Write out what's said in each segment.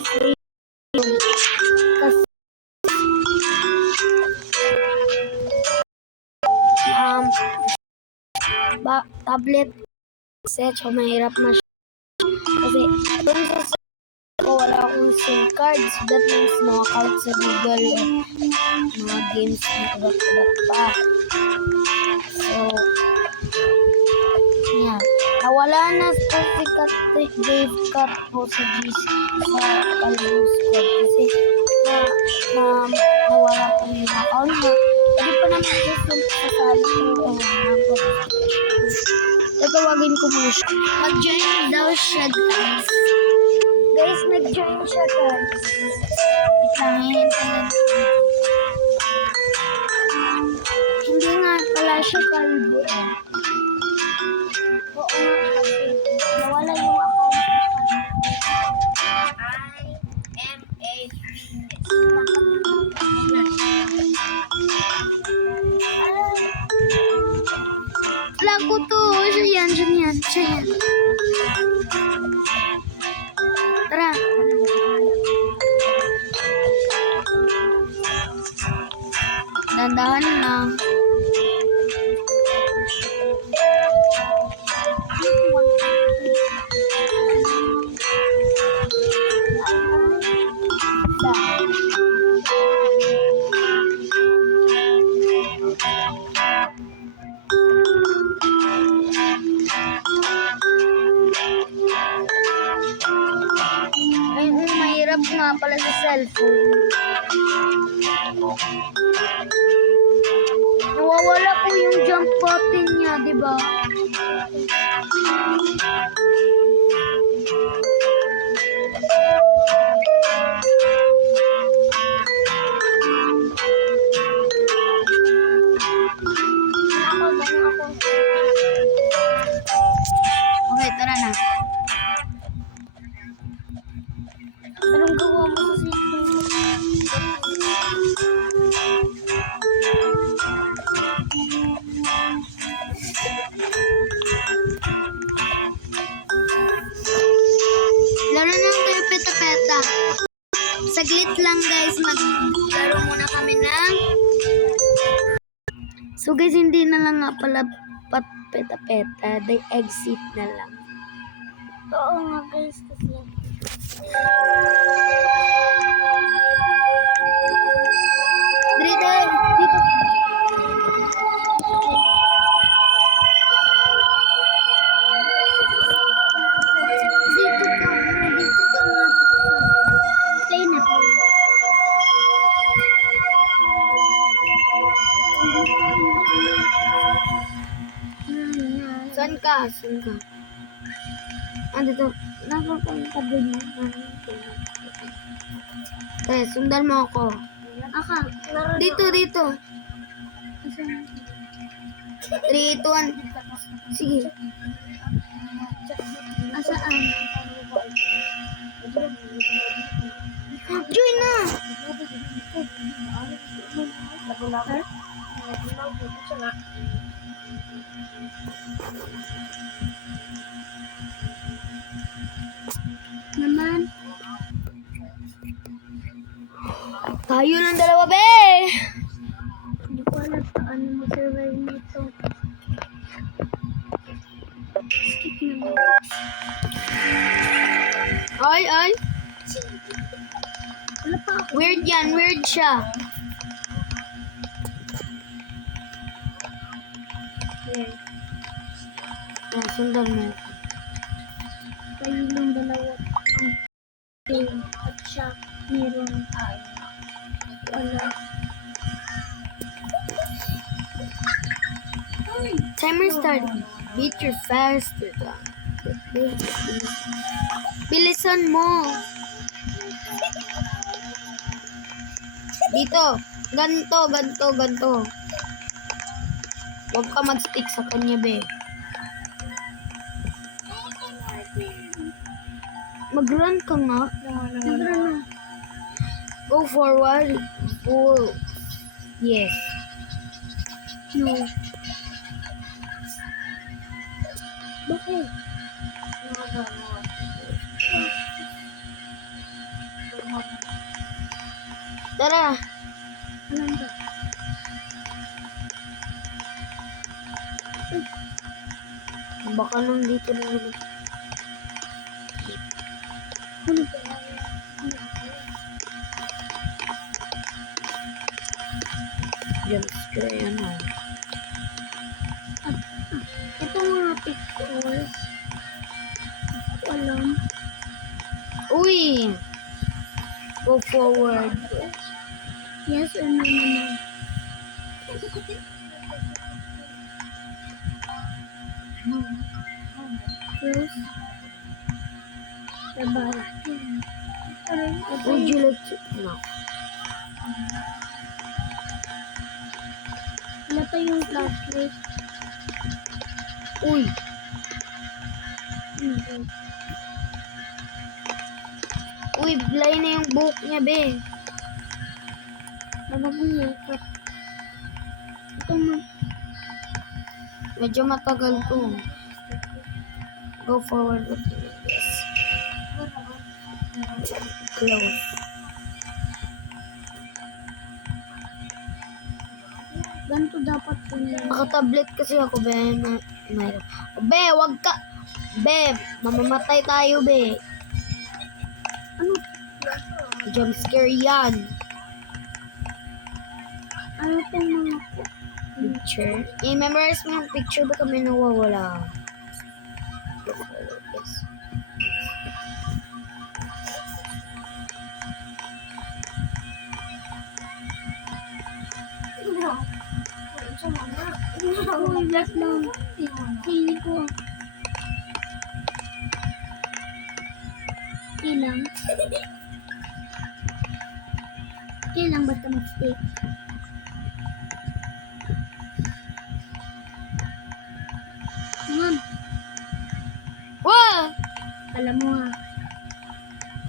stream. Kasi tablet set, so mahirap na siya. Kasi dun sa ko wala akong SIM cards. That means no account sa Google mga games na iba't pa. So, yeah. Nawala na sa Dave Cut po sa GC sa Kalbus Squad kasi nawala po yung account niya. Hindi pa naman gusto sasali ko tatawagin ko mo siya. Mag-join daw siya, guys. Guys, nag-join siya, guys. Wait lang, hindi nga pala siya kalbo eh. Oo nga kasi nawala yung account ko. I am a Vlog ko to. Siya yan. Tara. Dandahan lang. Ay, mahirap nga pala sa cellphone. Nawawala po yung jump button niya, di ba? Okay, tara na. Anong gawa mo sa cellphone? Laro ng kayo peta-peta. Saglit lang guys, maglaro muna kami ng... So guys, hindi na lang nga pala peta-peta. They exit na lang. Oo nga guys, kasi... Dito. Saan ka? Dito. Nakapagtabi mo. Sundan mo ako. Dito. 3, 2, 1. Sige. Asaan? Join na! Naman. Tayo ng dalawa, be! Hindi ko alam paano mag-survive nito. Skip na mo. Ay! Wala pa ako. Weird yan, weird siya. Sundan mo. Tayo ng dalawa ang game at siya meron tayo. Wala. Timer started. Beat your faster. Bilisan mo. Dito. Ganto. Huwag ka mag-stick sa kanya, be. Mag-run ka nga. Mag-run. Go forward. Go. Yes. No. Bakit? Tara. Alam ba? Baka nandito na naman. Ano ba? Jump scare yan o. Ito mga pictures. Alam. Uy! Go forward. Yes or no naman. Close. Diba? Would you like to... No. Wala pa yung flashlight. Uy! Uy, blind na yung buhok niya, be. Babagong yakap. Ito mo. Medyo matagal to. Go forward with this. Close. Ganito dapat po niya. Naka-tablet kasi ako, be. Be, wag ka. Be, mamamatay tayo, be. Ano? Jump scare yan. Ano itong mga Picture. I-memorize mo yung picture, baka may nawawala. Go forward, yes. Uy, last lang. Sili ko. Ilang. Ilang basta mag-stick. Ma'am, Wow! alam mo ha.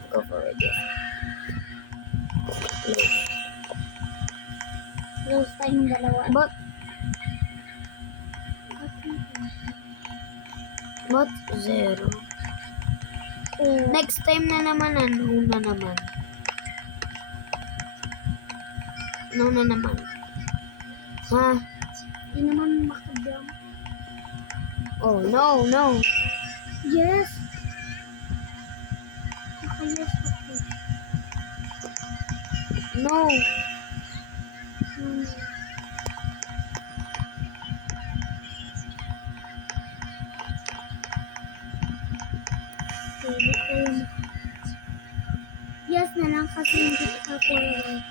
Go forward, yes. Close. Close tayong dalawa. But zero. Oh, Next time na naman, ano na naman. Ano na naman. Ha? di naman makajump. Oh, no, no. Yes. Naka-yes ako. No. Hmm. Pwede ko yun. Yes na lang kasi hindi ka forward.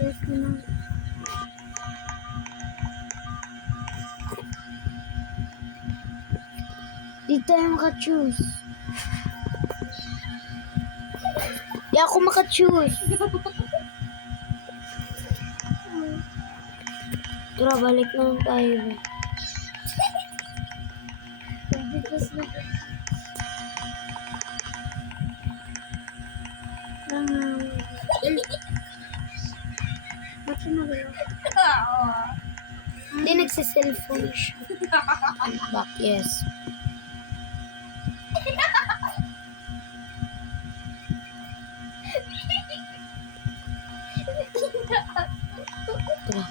Yes na lang. Di tayo maka-choose. Di ako maka-choose. Tara, balik na lang tayo. Pwede kasi na. Ba't yung nagalaw? Hindi nagsiselfone siya. Back, yes. Tara.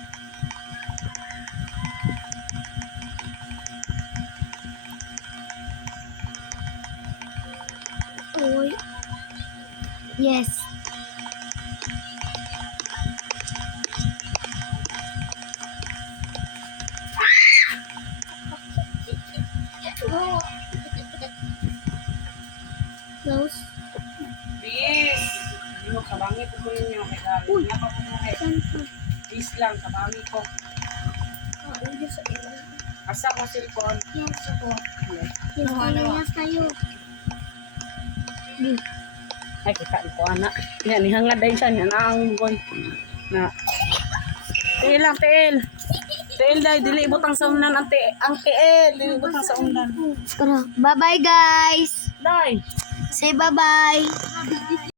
Oy. Yes. Close. Please. Hindi mo, kabangi ko po ninyo. Uy. Kaya pa po mo eh. Saan ka? Please lang, kabangi ko. Hindi sa ilan. Asa ko cellphone. Yes ako. Yes. Yes tayo. Yes tayo. Ay, kita ito, anak. Yan, ihangad din siya. Yan, ang boy. Na. Tiil lang, tiil. Tiil dahil, dili ibutang sa unan. Ang tiil, dili ibutang sa unan. Tara. Bye-bye, guys. Dahil. Say bye-bye.